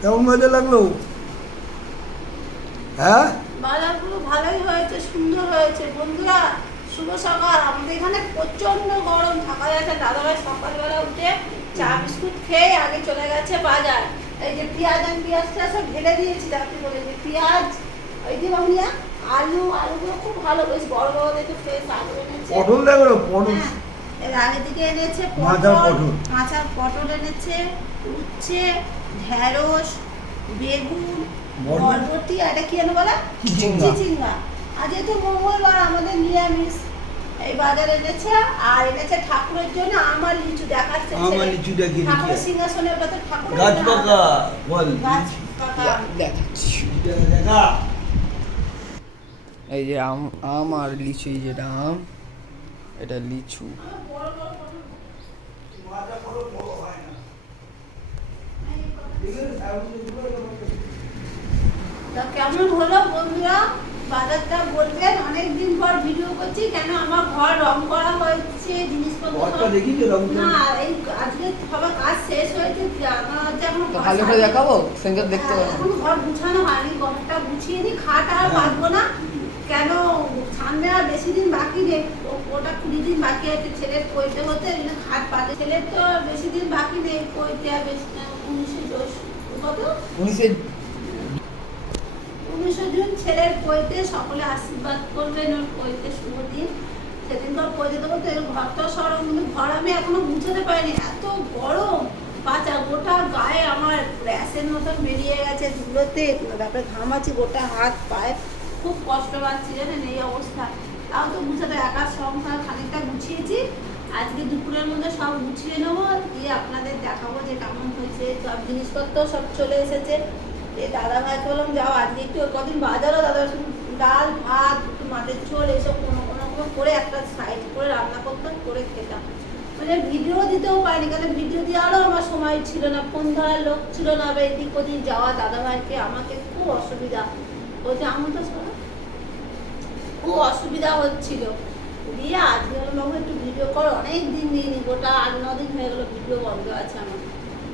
কেমন মজা লাগলো? হ্যাঁ, বাজারগুলো ভালোই হয়েছে, সুন্দর হয়েছে। বন্ধুরা শুভ সকাল। আমাদের এখানে প্রচন্ড গরম, থাকা যাচ্ছে। দাদাভাই সকালবেলা উঠে চা বিস্কুট খেয়ে আগে চলে গেছে বাজার। এই যে পেঁয়াজ, আমি পেঁয়াজটা সব ঢেলে দিয়েছি। তাকে বলে যে পেঁয়াজ, ওই যে বাবুনিয়া আলুগুলো খুব ভালো, বেশ বড় বড় দেখে ফ্রেশ আলু এনেছে। পটল দেখো, পটল। হ্যাঁ, এর আগের দিকে এনেছে মাথার পটল, পটল। কাঁচা পটল এনেছে, উচ্ছে, ঢেঁড়স, বেগুন, বরবটি, আর এটা কি যেন বলে, চিচিঙ্গা। আর যেহেতু মঙ্গলবার আমাদের নিরামিষ, এই বাজারে এনেছে। আর এনেছে ঠাকুরের জন্য আমার লিচু দেখাচ্ছে। আমার লিচুটা কি ঠাকুরের লিচু? সিংহাসনে ওটা তো ঠাকুরের গাছ না, পাকা বল। গাছ পাকা। দেখাচ্ছি। দেখা। এই যে আম আর লিচু, এই যেটা আম, এটা লিচু। তা কেমন হলো বন্ধুরা বাজারটা বলবেন। অনেকদিন পর ভিডিও করছি, কেন আমার ঘর রং করা হয়েছে, জিনিসপত্র ঘরটা দেখি যে রং না, এই আজকে সবার কাজ শেষ হয়েছে। আমার হচ্ছে এখন তো ভালো করে দেখাবো, সেন্টার দেখতে হ্যাঁ, পাবো। এখন ঘর গুছানো হয়নি, ঘরটা গুছিয়ে নি। খাট আর বাঁধবো না, কেন সামনে আর বেশি দিন বাকি নেই। ওটা 20 দিন বাকি আছে ছেলের কইতে হতে, এই জন্য খাট পাতে। ছেলের তো আর বেশি দিন বাকি নেই কইতে, আর বেশি 19 জুন ছেলের কইতে। সকলে আশীর্বাদ করবেন ওর কইতে, শুভ দিন। সেদিন তো কইতে দেবো, তো এর ঘরটা সরম, কিন্তু ঘর আমি এখনো গুছাতে পারিনি, এত গরম। পাচা গোটা গায়ে আমার র্যাশের মতন বেরিয়ে গেছে ধুলোতে, তারপরে ঘামাচ্ছি গোটা হাত পায়ে, খুব কষ্ট পাচ্ছি জানেন এই অবস্থা। তাও তো গুছাতে একা সংসার খানিকটা গুছিয়েছি। আজকে দুপুরের মধ্যে সব গুছিয়ে নেবো, দিয়ে আপনাদের দেখাবো যে কেমন হয়েছে। সব জিনিসপত্র সব চলে এসেছে। এই দাদা ভাইকে বললাম যাও আজকে একটু কদিন বাজারও, দাদা ডাল ভাত একটু মাছের ঝোল এইসব কোনো কোনো করে একটা সাইড করে রান্না করতাম, করে খেতাম। মানে ভিডিও দিতেও পারিনি, কারণ ভিডিও দেওয়ারও আমার সময় ছিল না, ফোন ধরার লোক ছিল না, বা এদিক ওদিক যাওয়া। দাদা ভাইকে আমাকে খুব অসুবিধা বলছে, আমার তো খুব অসুবিধা হচ্ছিল। দিয়ে আজকে বাবু একটু ভিডিও কর, অনেক দিন দিইনি, গোটা 8-9 দিন হয়ে গেলো ভিডিও বন্ধ আছে আমার।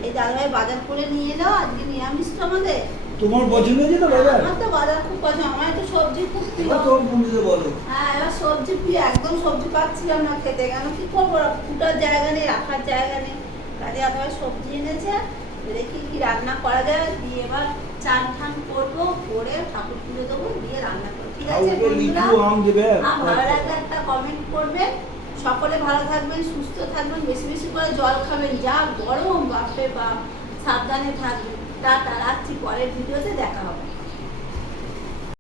এই দাদাভাই বাজার করে নিয়ে এলো, আজকে নিরামিষ তো আমাদের। তোমার পছন্দ হয়েছে তো বাজার? আমার তো বাজার খুব পছন্দ, আমার তো সবজি খুব প্রিয়। তোর বন্ধুদের বলো। হ্যাঁ, এবার সবজি প্রিয়, একদম সবজি পাচ্ছিলাম না খেতে, কেন কি করবো, ফুটার জায়গা নেই, রাখার জায়গা নেই। কাজে দাদাভাই সবজি এনেছে, দেখি কি রান্না করা যায়, দিয়ে এবার চান ঠান করবো, করে ঠাকুর পুজো দেবো, দিয়ে রান্না করবো। ঠিক আছে বন্ধুরা, ভালো লাগলে একটা কমেন্ট করবেন। সকলে ভালো থাকবেন, সুস্থ থাকবেন, বেশি বেশি করে জল খাবেন, যা গরম বাপরে বাপ। সাবধানে থাকবেন। টাটা, রাখছি, পরের ভিডিওতে দেখা হবে।